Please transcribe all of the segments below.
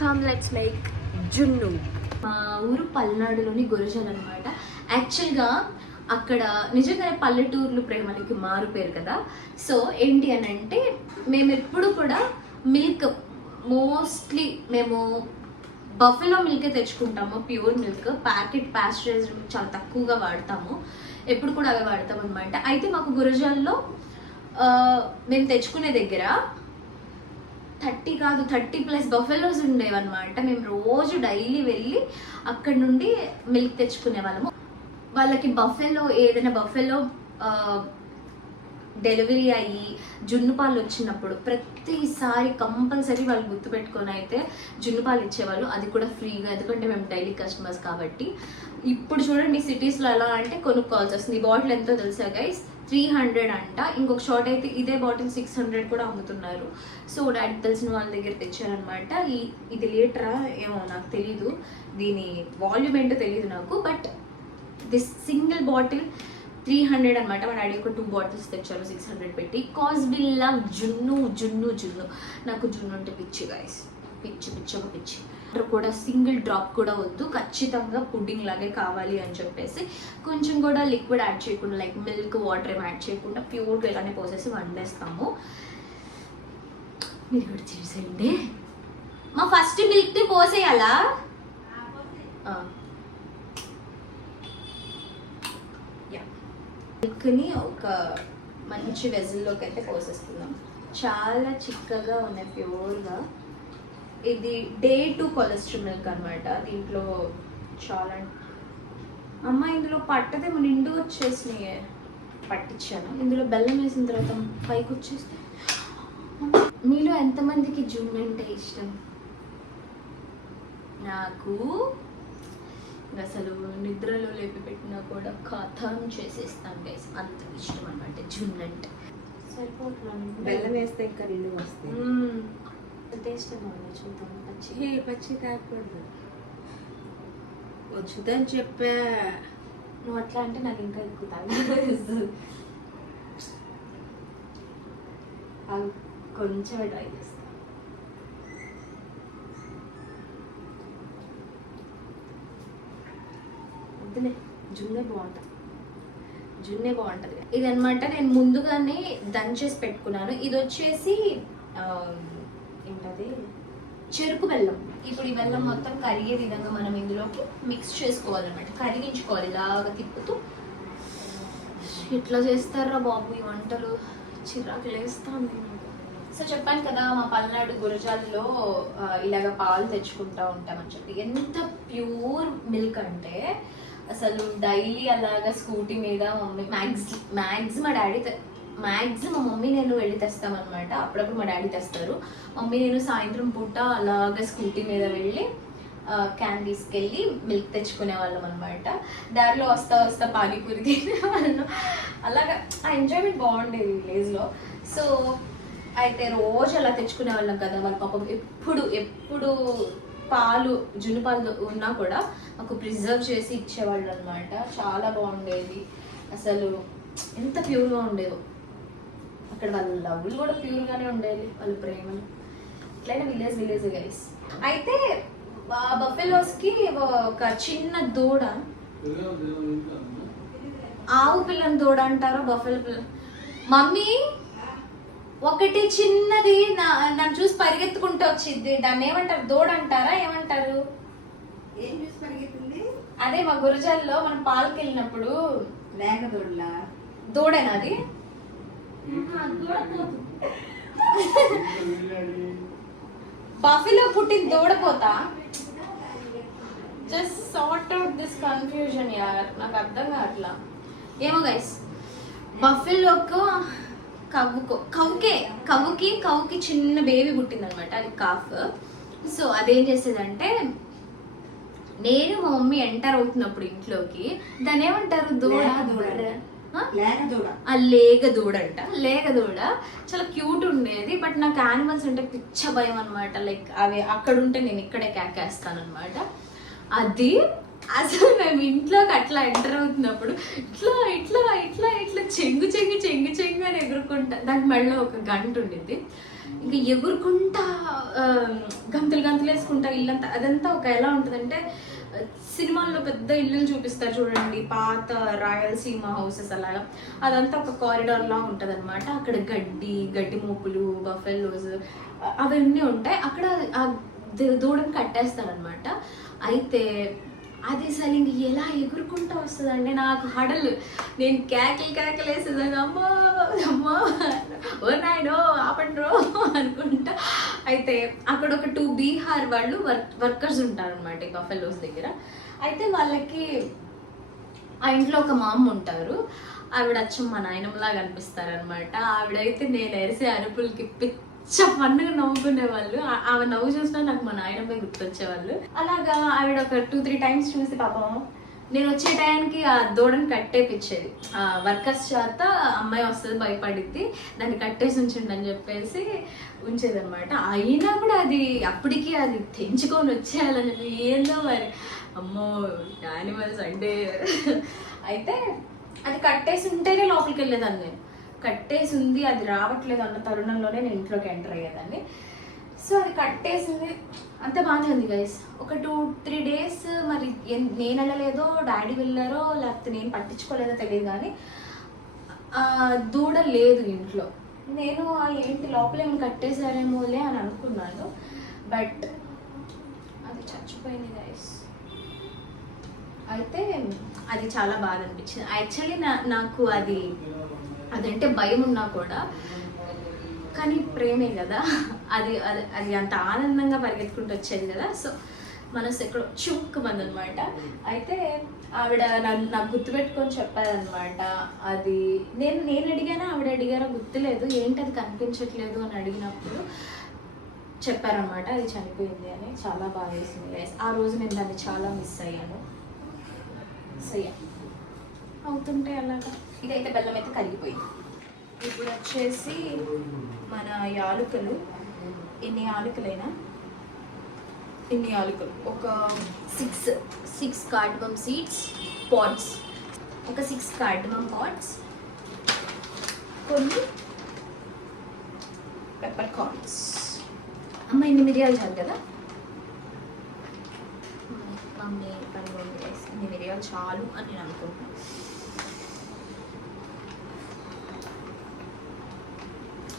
Come let's make జున్ను. మా ఊరు పల్నాడులోని గురజాల అనమాట. యాక్చువల్గా అక్కడ నిజంగానే పల్లెటూర్లు ప్రేమలకి మారు పేరు కదా. సో ఏంటి అని అంటే మేము ఎప్పుడు కూడా మిల్క్ మోస్ట్లీ మేము బఫెలో మిల్కే తెచ్చుకుంటాము. Pure milk, packet pasteurised milk చాలా తక్కువగా వాడతాము. ఎప్పుడు కూడా అవే వాడతాం అనమాట. అయితే మాకు గురజాల్లో మేము తెచ్చుకునే దగ్గర 30+ బఫెలోస్ ఉండేవన్నమాట. మేము రోజు డైలీ వెళ్ళి అక్కడ నుండి మిల్క్ తెచ్చుకునే వాళ్ళము. వాళ్ళకి ఏదైనా బఫెలో డెలివరీ అయ్యి జున్ను పాలు వచ్చినప్పుడు ప్రతిసారి కంపల్సరీ వాళ్ళు గుర్తుపెట్టుకొని అయితే జున్ను పాలు ఇచ్చేవాళ్ళు, అది కూడా ఫ్రీగా. ఎందుకంటే మేము డైలీ కస్టమర్స్ కాబట్టి. ఇప్పుడు చూడండి సిటీస్లో ఎలా అంటే కొనుక్కోవాల్సి వస్తుంది. ఈ బాటిల్ ఎంతో తెలుసా గైస్? 300 అంట. ఇంకొక షార్ట్ అయితే ఇదే బాటిల్ 600 కూడా అమ్ముతున్నారు. సో డాడీ తెలిసిన వాళ్ళ దగ్గర తెచ్చారనమాట. ఇది లీటరా ఏమో నాకు తెలీదు, దీని వాల్యూమ్ ఏంటో తెలియదు నాకు. బట్ దిస్ సింగిల్ బాటిల్ 300 అనమాట. మా డాడీ ఒక 2 బాటిల్స్ తెచ్చారు 600 పెట్టి. కాజ్ వి లవ్ జున్ను జున్ను జున్ను. నాకు జున్ను అంటే పిచ్చి గైస్, పిచ్చి కూడా. సింగిల్ డ్రాప్ కూడా వద్దు, ఖచ్చితంగా పుడ్డింగ్ లాగే కావాలి అని చెప్పేసి కొంచెం కూడా లిక్విడ్ యాడ్ చేయకుండా, లైక్ మిల్క్ వాటర్ ఏమి యాడ్ చేయకుండా ప్యూర్గా ఇలానే పోసేసి వండేస్తాము. మీరు కూడా చేసేయండి. మా ఫస్ట్ మిల్క్ని పోసేయాలా? మిల్క్ని ఒక మంచి వెజల్లోకి అయితే పోసేస్తున్నాం. చాలా చిక్కగా ఉన్నాయి, ప్యూర్గా. ఇది Day 2 కొలెస్ట్రాల్ మిల్క్ అనమాట. దీంట్లో చాలా ఇందులో పట్టదేమో, నిండు వచ్చేసినాయి. పట్టించాను. ఇందులో బెల్లం వేసిన తర్వాత పైకి వచ్చేస్తే. మీలో ఎంతమందికి జున్ను అంటే ఇష్టం? నాకు అసలు నిద్రలో లేపి పెట్టినా కూడా కథం చేసేస్తాను గైస్, అంత ఇష్టం అనమాట జున్ను అంటే. సరిపోతున్నాను. బెల్లం వేస్తే ఇంకా నిండు వస్తాయి. టేస్ట్ చూద్దాం. పచ్చి తాగకూడదు, వచ్చుదని చెప్పా. నువ్వు అట్లా అంటే నాకు ఇంకా ఎక్కువ తాగేస్తుంది. కొంచెమే ట్రై చేస్తా. వద్దులే, జున్నే బాగుంటుంది. ఇది అనమాట నేను ముందుగానే దంచేసి పెట్టుకున్నాను. ఇది వచ్చేసి ఏంటది, చెరుకు బెల్లం. ఇప్పుడు ఈ బెల్లం మొత్తం కరిగే విధంగా మనం ఇందులోకి మిక్స్ చేసుకోవాలన్నమాట. కరిగించుకోవాలి ఇలాగా తిప్పుతూ. ఇట్లా చేస్తారా బాబు ఈ వంటలు, చిరాకు లేస్తాను. సో చెప్పాను కదా, మా పల్నాడు గురజాల్లో ఇలాగ పాలు తెచ్చుకుంటా ఉంటామని చెప్పి. ఎంత ప్యూర్ మిల్క్ అంటే అసలు డైలీ అలాగా స్కూటీ మీద మమ్మీ మ్యాక్సిమం మా మమ్మీ నేను వెళ్ళి తెస్తామన్నమాట. అప్పుడప్పుడు మా డాడీ తెస్తారు. మమ్మీ నేను సాయంత్రం పూట అలాగా స్కూటీ మీద వెళ్ళి క్యాన్ తీసుకెళ్ళి మిల్క్ తెచ్చుకునే వాళ్ళం అనమాట. దారిలో వస్తా పానీపూరి తినేవాళ్ళం. అలాగా ఆ ఎంజాయ్మెంట్ బాగుండేది విలేజ్లో. సో అయితే రోజు అలా తెచ్చుకునే వాళ్ళం కదా. వాళ్ళ పాపం ఎప్పుడు జున్ను పాలు ఉన్నా కూడా మాకు ప్రిజర్వ్ చేసి ఇచ్చేవాళ్ళు అనమాట. చాలా బాగుండేది అసలు, ఎంత ప్యూర్గా ఉండేదో. అక్కడ వాళ్ళ లవ్లు కూడా ప్యూర్గానే ఉండేది, వాళ్ళ ప్రేమలు. ఇట్లయినా విలేజ్ గైస్. అయితే బఫెలోస్కి ఒక చిన్న దూడ, ఆవు పిల్లని దూడ అంటారా, బఫెలో పిల్ల. మమ్మీ ఒకటి చిన్నది నన్ను చూసి పరిగెత్తుకుంటూ వచ్చింది, దాన్ని ఏమంటారు? దూడ అంటారా ఏమంటారు? ఏం చూసి పరిగెత్తుంది? అదే మా గురజాల్లో మనం పాలకి వెళ్ళినప్పుడు లేక దూడలా? దూడేనా అది? బఫెలో పుట్టిన దూడపోతా. Just sort out this confusion యార్, నాకు అర్థం కావట్లా. ఏమో గైస్, బఫెలోకు కవ్వుకి చిన్న బేబీ పుట్టింది అనమాట. అది కాఫ్. సో అదేం చేసేదంటే, నేను మా మమ్మీ ఎంటర్ అవుతున్నప్పుడు ఇంట్లోకి దాన్ని ఏమంటారు? లేగదూడ అంట. లేగదూడ చాలా క్యూట్ ఉండేది. బట్ నాకు యానిమల్స్ అంటే పిచ్చ భయం అనమాట. లైక్ అవి అక్కడ ఉంటే నేను ఇక్కడే కేకేస్తాను అనమాట. అది అసలు మేము ఇంట్లోకి అట్లా ఎంటర్ అవుతున్నప్పుడు ఇట్లా చెంగు అని ఎగురుకుంటా. దానికి మెడలో ఒక గంట ఉండింది. ఇంకా ఎగురుకుంటా గంతులు గంతులు వేసుకుంటా ఇల్లంతా అదంతా ఒక ఎలా ఉంటుందంటే సినిమాల్లో పెద్ద ఇల్లులు చూపిస్తారు చూడండి, పాత రాయలసీమ హౌసెస్ అలాగా. అదంతా ఒక కారిడార్ లా ఉంటుంది అనమాట. అక్కడ గడ్డి మోపులు, బఫెలోస్ అవన్నీ ఉంటాయి. అక్కడ ఆ దూడని కట్టేస్తారనమాట. అయితే అది అసలు ఇంక ఎలా ఎగురుకుంటూ వస్తుందంటే నాకు హడలు, నేను కేకలు వేసేదాన్ని, అమ్మా అమ్మా ఓ నాయనో ఆపండ్రో అనుకుంటా. అయితే అక్కడ ఒక 2 బీహార్ వాళ్ళు వర్కర్స్ ఉంటారనమాట ఈ బఫెలోస్ దగ్గర. అయితే వాళ్ళకి ఆ ఇంట్లో ఒక మా అమ్మ ఉంటారు. ఆవిడ అచ్చం మా నాయనమ్మలాగా అనిపిస్తారనమాట. ఆవిడైతే నేను ఎరిసే అరుపులకి పండుగ నవ్వుకునేవాళ్ళు. ఆవిడ నవ్వు చూసినా నాకు మా నాయనమ్మ గుర్తొచ్చేవాళ్ళు. అలాగా ఆవిడ ఒక 2-3 టైమ్స్ చూసి పాపం నేను వచ్చే టైంకి ఆ దూడని కట్టేపిచ్చేది. ఆ వర్కర్స్ చేత అమ్మాయి వస్తుంది భయపడిద్ది, దాన్ని కట్టేసి ఉంచండి అని చెప్పేసి ఉంచేదన్నమాట. అయినా కూడా అది అప్పటికి అది తెంచుకొని వచ్చేయాలని చెప్పి ఏందో మరి అమ్మో యానిమల్స్ అంటే. అయితే అది కట్టేసి ఉంటేనే లోపలికి వెళ్ళేదాన్ని నేను. కట్టేసి ఉంది, అది రావట్లేదు అన్న తరుణంలోనే నేను ఇంట్లోకి ఎంటర్ అయ్యేదాన్ని. సో అది కట్టేసింది, అంత బాగానే ఉంది గైస్. ఒక 2-3 డేస్ మరి నేను వెళ్ళలేదో, డాడీ వెళ్ళారో, లేకపోతే నేను పట్టించుకోలేదో తెలియదు కానీ దూడ లేదు ఇంట్లో. నేను ఏంటి లోపలేమి కట్టేశారేమోలే అని అనుకున్నాను, బట్ అది చచ్చిపోయింది గైస్. అయితే అది చాలా బాధ అనిపించింది. యాక్చువల్లీ నాకు అదంటే భయం ఉన్నా కూడా, కానీ ప్రేమే కదా, అది అది అంత ఆనందంగా పరిగెత్తుకుంటూ వచ్చేది కదా. సో మనసు ఎక్కడో చుక్కుమందనమాట. అయితే ఆవిడ నాకు గుర్తుపెట్టుకొని చెప్పారనమాట. అది నేను అడిగానా ఆవిడ అడిగారో గుర్తులేదు, ఏంటి అది కనిపించట్లేదు అని అడిగినప్పుడు చెప్పారనమాట అది చనిపోయింది అని. చాలా బాగా వేసింది. ఆ రోజు నేను దాన్ని చాలా మిస్ అయ్యాను. అవుతుంటే అలాగా. ఇదైతే బెల్లం అయితే కరిగిపోయింది. ఇప్పుడు వచ్చేసి మన యాలకులు, ఎన్ని యాలకులైనా ఇన్ని యాలకులు, ఒక 6 కార్డమమ్ సీడ్స్ పాడ్స్, ఒక 6 కార్డమమ్ పాడ్స్, కొన్ని పెప్పర్ కార్న్స్. అమ్మ ఇన్ని మిరియాలు చాలు కదా మమ్మీ, ఇన్ని మిరియాలు చాలు అని నేను అనుకుంటున్నాను.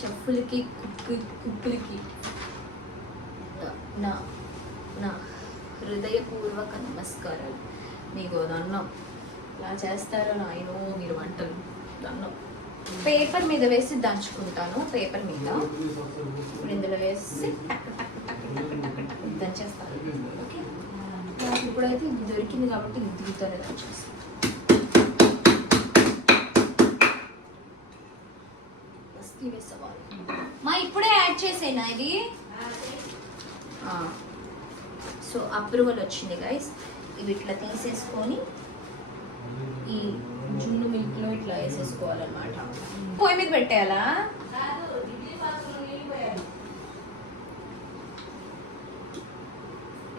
చెప్పులకి కుప్పులకి నా నా హృదయపూర్వక నమస్కారాలు. మీకు దన్నం. ఇలా చేస్తారో నాయనో మీరు వంటలు. దన్నం. పేపర్ మీద వేసి దంచుకుంటాను. పేపర్ మీద ఇప్పుడు ఇందులో వేసి దంచేస్తాను. ఓకే, నాకు ఇప్పుడైతే ఇది దొరికింది కాబట్టి ఇదితోనే దంచేస్తాను. మా ఇప్పుడే యాడ్ చేసేనా ఇది? సో అప్రూవల్ వచ్చింది గైస్. ఇవి ఇట్లా తీసేసుకొని ఈ జున్ను మిల్క్లో ఇట్లా వేసేసుకోవాలన్నమాట. పొయ్యి మీద పెట్టేయాలా?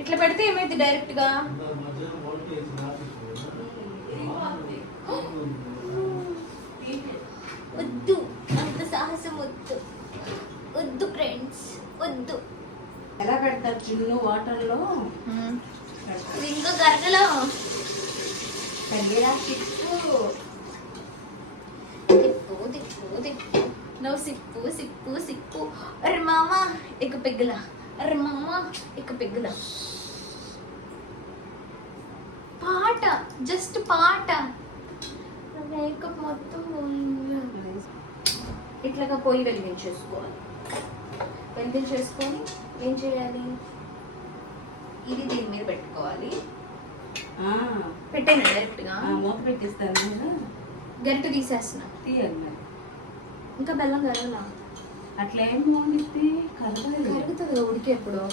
ఇట్లా పెడితే ఏమైంది డైరెక్ట్గా? వద్దు, అంత సాహసం వద్దు, వద్దు ఫ్రెండ్స్, వద్దు. ఎలా పెడతారు జున్ను వాటర్లో? ఇది ఇంకా గరగలో తగ్గేలా తిప్పు తిప్పు తిప్పు తిప్పు. నువ్వు సిప్పు సిప్పు సిప్పు. అరే మామ ఇక పెగ్గులా, అరే మామ ఇక పెగ్గులా. పాట, జస్ట్ పాట. మేకప్ మొత్తం ఇట్లాగా పొయ్యి వెలిగించేసుకోవాలి. వెలిగించేసుకొని ఏం చేయాలి? ఇది దీని మీద పెట్టుకోవాలి. పెట్టాను డైరెక్ట్గా. మూత పెట్టిస్తాను. గరిట తీసేస్తున్నా. తీయాలి మరి. ఇంకా బెల్లం కరగలా? అట్లా ఏం మోగిస్తే కరుగుతుంది ఉడికేప్పుడు.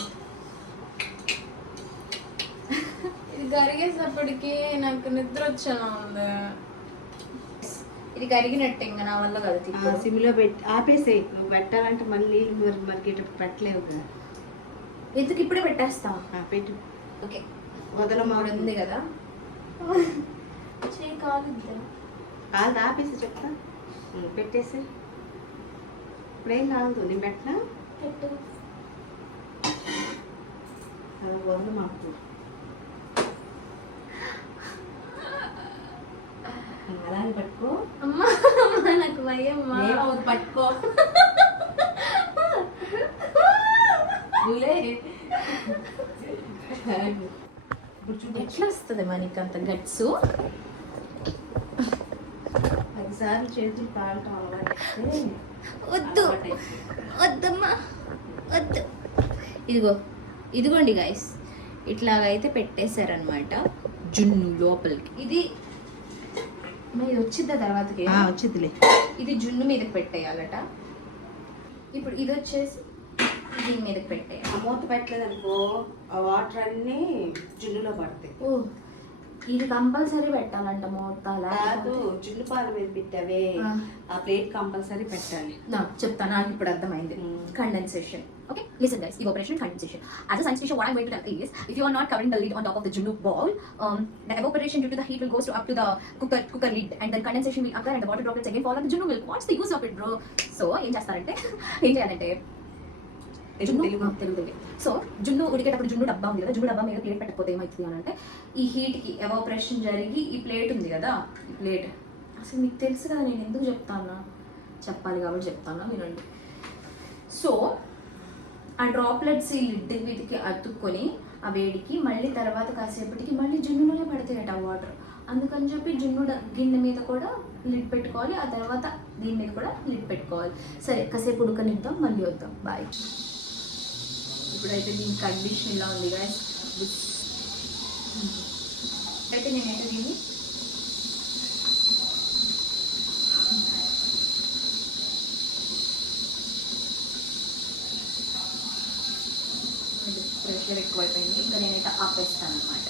ఇది కరిగేసేపటికి నాకు నిద్ర వచ్చేలా ఉంది. ఇది కరిగినట్టే, ఇంకా నా వల్ల కదా. సిమ్లో పెట్టి ఆపేసేయి. నువ్వు పెట్టాలంటే మళ్ళీ మరిగేటప్పుడు పెట్టలేవు కదా. ఎందుకు ఇప్పుడే పెట్టేస్తా? పెట్టు. ఓకే, వదల ఉంది కదా. కాదు కాదు, ఆపేసి చెప్తా. పెట్టేసి ఇప్పుడేం కాదు. నేను పెట్టినా పెట్టు. అలా వదలు మాకు. అలాగే పట్టుకో. అమ్మా నాకు భయమ్మా. ఏమవుతుంది పట్టుకో. ఎట్లా వస్తుంది మనకి అంత గట్స్? 10 సార్లు చేతులు తాగటం అలవాటు. వద్దు వద్దమ్మా వద్దు. ఇదిగోండి గైస్, ఇట్లాగైతే పెట్టేశారనమాట జున్ను లోపలికి. ఇది వచ్చిద్దా తర్వాతకి? వచ్చిందిలే. ఇది జున్ను మీదకి పెట్టేయాలట. ఇప్పుడు ఇది వచ్చేసి దీని మీదకి పెట్టేయాలి. ఆ మూత పెట్టలేదు అనుకో, ఆ వాటర్ అన్నీ జున్నులో పడతాయి. ఓ, ఇది కంపల్సరీ పెట్టాలంట మూత. కాదు, జున్ను పాల మీద పెట్టావే ఆ ప్లేట్ కంపల్సరీ పెట్టాలి. చెప్తాను, నాకు ఇప్పుడు అర్థమైంది. Condensation. Okay, listen guys, evaporation and condensation. As a science teacher, what I'm going to tell is, if you are not covering the lid on top of the junnu ball, the evaporation due to the heat will go up to the cooker lid, and then condensation will occur and the water droplets again fall on the junnu milk. What's the use of it, bro? So, ఏం చేస్తారంటే Telugu. So జున్ను ఉడికేటప్పుడు జున్ను డబ్బా ఉంది కదా, జున్ను డబ్బా మీద ప్లేట్ పెట్టకపోతే ఏమవుతుంది అని అంటే, ఈ హీట్కి ఎవాపరేషన్ జరిగి ఈ ప్లేట్ ఉంది కదా, ఈ ప్లేట్ అసలు మీకు తెలుసు కదా, నేను ఎందుకు చెప్తానా, చెప్పాలి కాబట్టి చెప్తానా, వినండి. సో ఆ డ్రాప్లెట్స్ ఈ లిడ్ మీదకి అతుక్కొని ఆ వేడికి మళ్ళీ తర్వాత కాసేపటికి మళ్ళీ జున్నులోనే పడతాయట ఆ వాటర్. అందుకని చెప్పి జున్ను గిన్నె మీద కూడా లిడ్ పెట్టుకోవాలి, ఆ తర్వాత దీని మీద కూడా లిడ్ పెట్టుకోవాలి. సరే, కాసేపు ఉడకనిద్దాం, మళ్ళీ వద్దాం. బాయ్. ఇప్పుడైతే దీని కండిషన్ ఇలా ఉంది గాయస్. అయితే నేనైతే దీన్ని ప్రెషర్ ఎక్కువైపోయింది, ఇంకా నేనైతే ఆపేస్తాను అనమాట.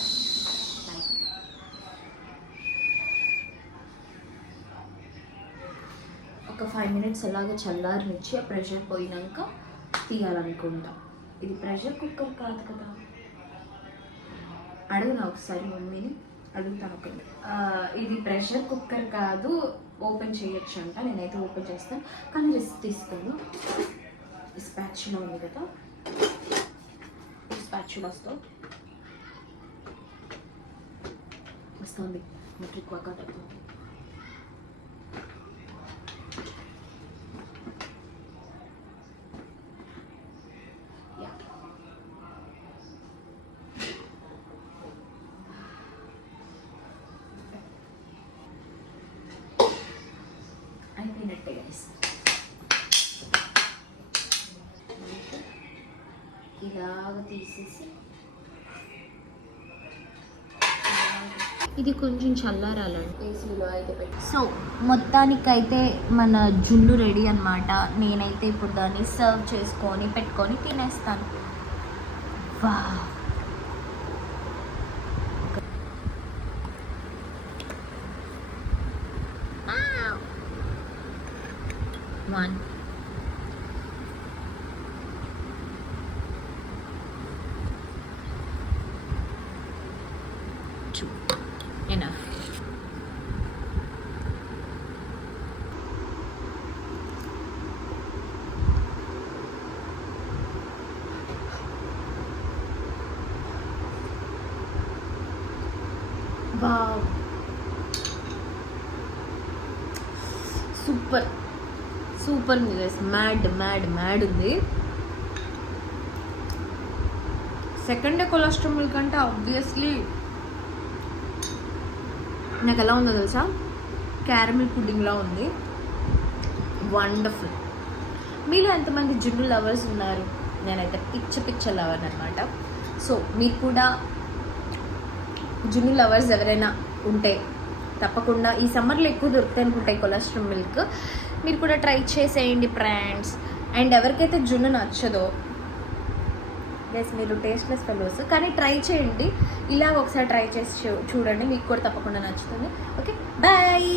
ఒక 5 minutes అలాగే చల్లారనిచ్చి ఆ ప్రెషర్ పోయినాక తీయాలనుకుంటా. ఇది ప్రెషర్ కుక్కర్ కాదు కదా, అడుగునా ఒకసారి మమ్మీని, అడుగుతాను ఒకటి. ఇది ప్రెషర్ కుక్కర్ కాదు, ఓపెన్ చేయొచ్చు అంట. నేనైతే ఓపెన్ చేస్తాను, కానీ రెస్ట్ తీసుకోను. స్పాచులా ఉంది కదా, స్పాచులాస్తో వస్తుంది, మెట్రిక్ వర్కౌట్ అవుతుంది. అయిపోయినట్టే గైస్. ఇలాగ తీసేసి ఇది కొంచెం చల్లారాలండి ఏసీలో అయితే పెట్టి. సో మొత్తానికైతే మన జున్ను రెడీ అనమాట. నేనైతే ఇప్పుడు దాన్ని సర్వ్ చేసుకొని పెట్టుకొని తినేస్తాను. వా, one, two, enough. Wow, super super ఉంది గైస్. మ్యాడ్ ఉంది. సెకండ్ డే కొలెస్ట్రాల్ మిల్క్ అంటే ఆబ్వియస్లీ నాకు ఎలా ఉందో తెలుసా, క్యారమిల్ పుడ్డింగ్లా ఉంది. వండర్ఫుల్. మీలో ఎంతమంది జున్ను లవర్స్ ఉన్నారు? నేనైతే పిచ్చ లవర్ అనమాట. సో మీరు కూడా జున్ను లవర్స్ ఎవరైనా ఉంటే తప్పకుండా ఈ సమ్మర్లో ఎక్కువ దొరుకుతాయి అనుకుంటాయి కొలెస్ట్రాల్ మిల్క్, మీరు కూడా ట్రై చేసేయండి ఫ్రెండ్స్. అండ్ ఎవరికైతే జున్ను నచ్చదో గైస్, మీరు టేస్ట్లెస్ ఫెలోస్, కానీ ట్రై చేయండి. ఇలాగ ఒకసారి ట్రై చేసి చూడండి, మీకు కూడా తప్పకుండా నచ్చుతుంది. Okay, bye.